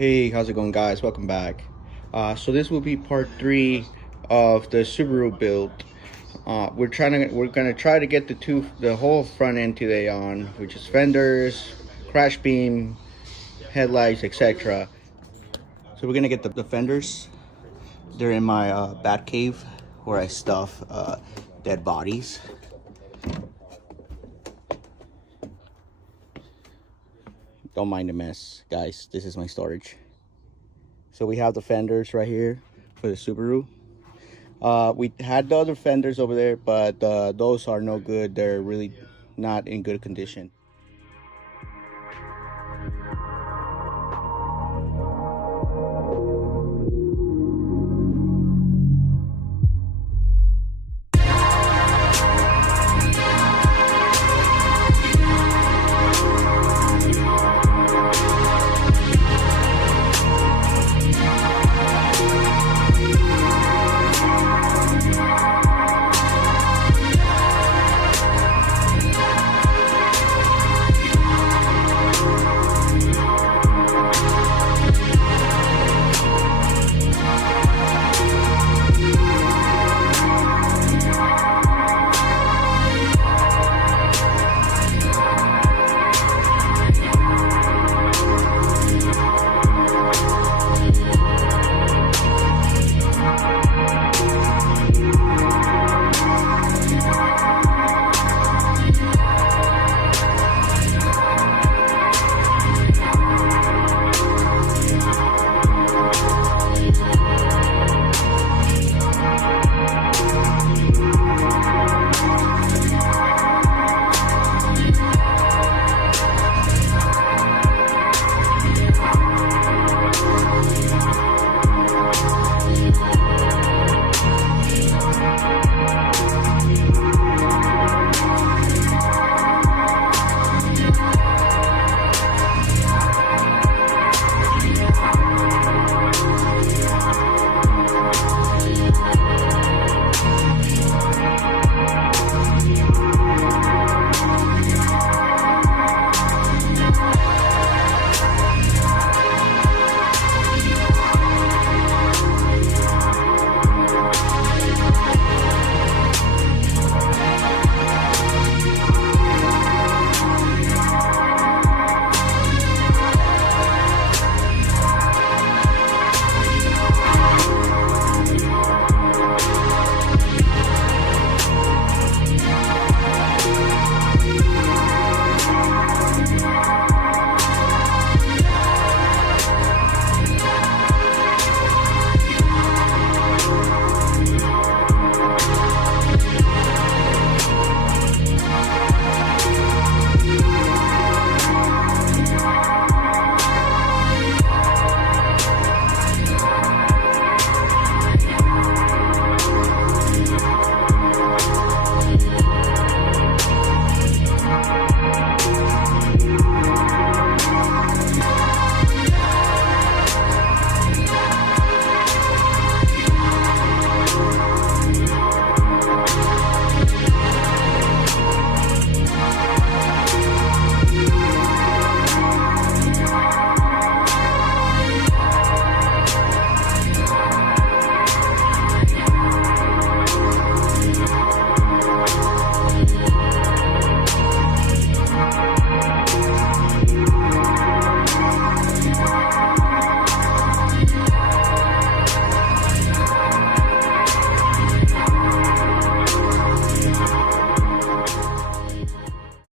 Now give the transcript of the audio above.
Hey, how's it going, guys? Welcome back. So this will be part three of the Subaru build. We're gonna try to get the whole front end today on, which is fenders, crash beam, headlights, etc. So we're gonna get the fenders. They're in my bat cave where I stuff dead bodies. Don't mind the mess, guys. This is my storage. So we have the fenders right here for the Subaru. We had the other fenders over there, but those are no good. They're really not in good condition.